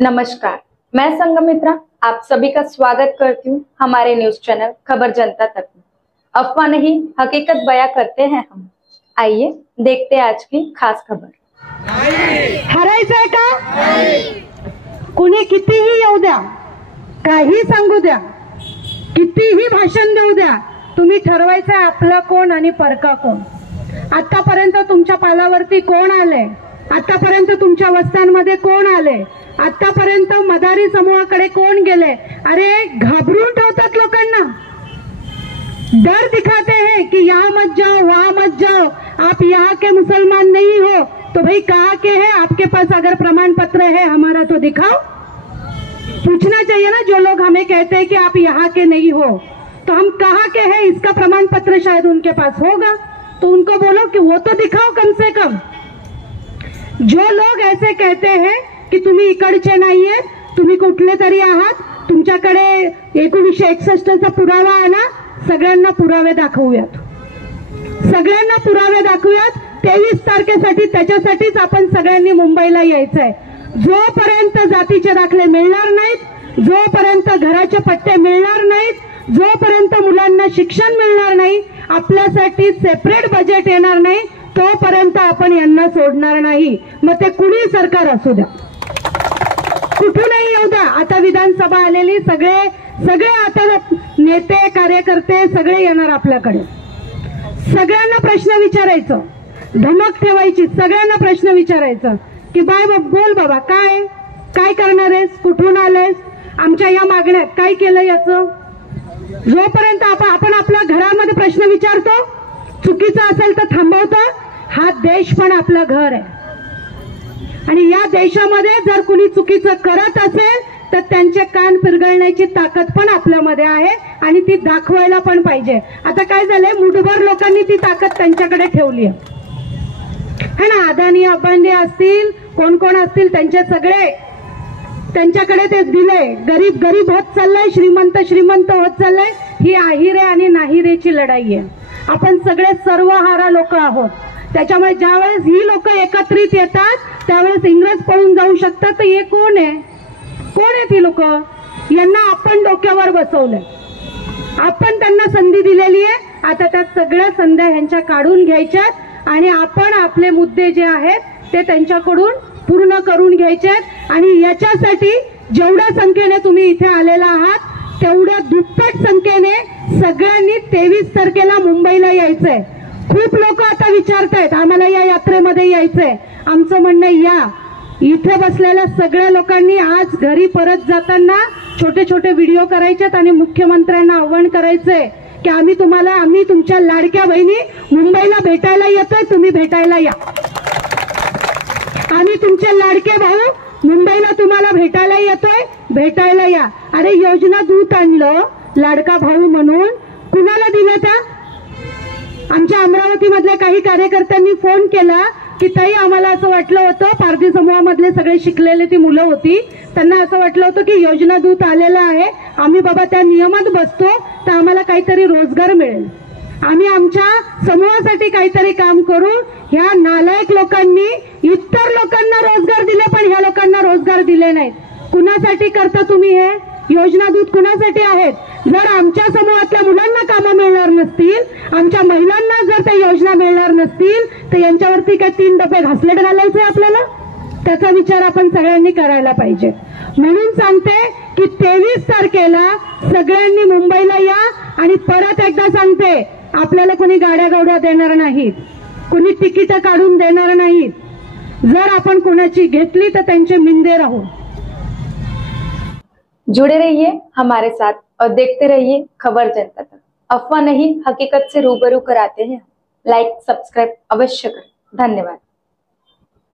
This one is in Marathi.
नमस्कार, मैं संगमित्रा आप सभी का स्वागत करती हूँ हमारे न्यूज चैनल खबर जनता तक में। अफवाह नहीं हकीकत बयां करते हैं हम। आइए देखते हैं आज की खास खबर। हरायचंय का? कुणी कितीही येऊ द्या, काही सांगू द्या, कितीही भाषण देऊ द्या, तुम्ही ठरवायचं आपला कोण आणि परका कोण। आतापर्यंत तुमच्या पालावरती कोण आले, आतापर्यंत तुमच्या वस्त्यांमध्ये कोण आले, आतापर्यंत मदारी समूहाकडे कोण गेले। अरे घाबरून ठेवतात लोकांना, डर दिखाते हैं कि यहाँ मत जाओ वहां मत जाओ, आप यहाँ के मुसलमान नहीं हो तो भाई कहाँ के हैं, आपके पास अगर प्रमाण पत्र है हमारा तो दिखाओ। पूछना चाहिए ना, जो लोग हमें कहते हैं कि आप यहाँ के नहीं हो तो हम कहाँ के हैं, इसका प्रमाण पत्र शायद उनके पास होगा, तो उनको बोलो कि वो तो दिखाओ कम से कम। जो लोग ऐसे कहते हैं की तुम्ही इकडचे नाहीये, तुम्ही कुठले तरी आहात, तुमच्याकडे 1961चा पुरावा आणा, सगळ्यांना पुरावे दाखवूयात, सगळ्यांना पुरावे दाखवूयात। 23 तारखेसाठी त्याच्यासाठीच आपण सगळ्यांनी मुंबईला यायचंय। जोपर्यंत जातीचे दाखले मिळणार नाहीत, जोपर्यंत घराचे पट्टे मिळणार नाहीत, जोपर्यंत मुलांना शिक्षण मिळणार नाही, आपल्यासाठी सेपरेट बजेट येणार नाही, तोपर्यंत आपण यांना सोडणार नाही। मग ते कुणी सरकार असू द्या, कुठूनही येऊ द्या। आता विधानसभा आलेली, सगळे आता नेते कार्यकर्ते सगळे येणार आपल्याकडे। सगळ्यांना प्रश्न विचारायचं, धमक ठेवायची, सगळ्यांना प्रश्न विचारायचं की बोल बाबा, काय करणार आहेस, कुठून आलेस, आमच्या या मागण्यात काय केलं याचं। जोपर्यंत आपण आपल्या घरामध्ये प्रश्न विचारतो, चुकीचं असेल तर थांबवतो। हा देश पण आपलं घर आहे आणि या देशामध्ये जर कुणी चुकीचं करत असेल तर त्यांचे कान पिरगळण्याची ताकद पण आपल्यामध्ये आहे आणि ती दाखवायला पण पाहिजे। आता काय झालंय, मुठभर लोकांनी ती ताकद त्यांच्याकडे ठेवली आहे ना। अदानी अंबानी असतील, कोण कोण असतील, त्यांच्याकडे ते दिले। गरीब होत चाललाय, श्रीमंत होत चाललाय। ही आहिरे आणि नाहिरेची लढाई आहे। आपण सगळे सर्वहारा लोक आहोत, त्याच्यामुळे ज्यावेळेस ही लोक एकत्रित येतात त्यावेळेस इंग्रज पळून जाऊ शकतात। तर हे कोण आहे ती लोक, यांना आपण डोक्यावर बसवलंय, आपण त्यांना संधी दिलेली आहे। आता त्या सगळ्या संध्या ह्यांच्या काढून घ्यायच्यात आणि आपण आपले मुद्दे जे आहेत ते त्यांच्याकडून पूर्ण करून घ्यायचेत। आणि याच्यासाठी जेवढ्या संख्येने तुम्ही इथे आलेला आहात तेवढ्या दुप्पट संख्येने सगळ्यांनी 23 तारखेला मुंबईला यायचंय। खूप लोक आता विचारतायत आम्हाला या यात्रेमध्ये यायचंय। आमचं म्हणणं, या इथे बसलेल्या सगळ्या लोकांनी आज घरी परत जाताना छोटे छोटे व्हिडिओ करायचेत आणि मुख्यमंत्र्यांना आव्हान करायचंय की आम्ही तुमच्या लाडक्या बहिणी मुंबईला भेटायला येतोय, तुम्ही भेटायला या। आम्ही तुमचे लाडके भाऊ मुंबईला तुम्हाला भेटायला येतोय, भेटायला या। अरे योजना दूत आणलं लाडका भाऊ म्हणून, कुणाला दिलं त्या? आमच्या अमरावती मधल्या काही कार्यकर्त्यांनी फोन केला की ताई आम्हाला असं वाटलं होतं, पारधी समूहामधले सगळे शिकलेले ती मुलं होती, त्यांना असं वाटलं होतं की योजना दूत आलेला आहे, आम्ही बाबा त्या नियमात बसतो तर आम्हाला काहीतरी रोजगार मिळेल, आम्ही आमच्या समूहासाठी काहीतरी काम करू। ह्या नालायक लोकांनी इतर लोकांना रोजगार दिले पण ह्या लोकांना रोजगार दिले नाहीत। कुणासाठी करता तुम्ही हे योजना दूत, कुणासाठी आहेत? जर आमच्या समूहातल्या मुलांना कामं मिळणार नसतील, आमच्या महिलांना जर त्या योजना मिळणार नसतील तर यांच्यावरती काय 3 डबे घासलेट घालायचे आपल्याला? त्याचा विचार आपण सगळ्यांनी करायला पाहिजे। म्हणून सांगते की 23 तारखेला सगळ्यांनी मुंबईला या। आणि परत एकदा सांगते, आपल्याला कोणी गाड्या देणार नाहीत, कोणी तिकीट काढून देणार नाहीत। जर आपण कोणाची घेतली तर त्यांचे मिंदे राहू। जुड़े रहिए हमारे साथ और देखते रहिए खबर जनता तक। अफवाह नहीं हकीकत से रूबरू कराते हैं। लाइक सब्सक्राइब अवश्य करें। धन्यवाद।